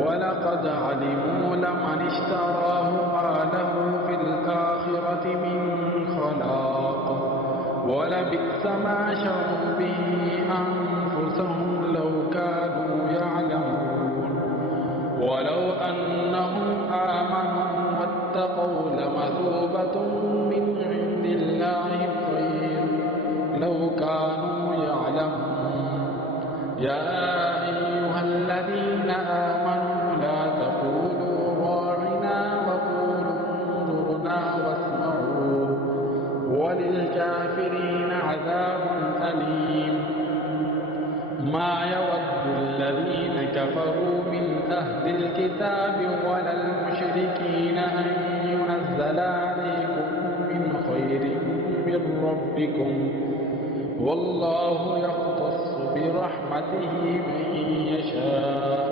ولقد علموا لمن اشتراه ما له في الآخرة من خلاق ولبئس ما شروا به أنفسهم لو كانوا يعلمون ولو أنهم آمنوا واتقوا لمثوبة من عند الله خير لو كانوا يعلمون يا أيها الذين آمنوا لا تقولوا راعنا وقولوا انظرنا واسمعوا وللكافرين عذاب أليم ما يود الذين كفروا من أهل الكتاب ولا المشركين أن ينزل عليكم من خير من ربكم والله يختص برحمته من يشاء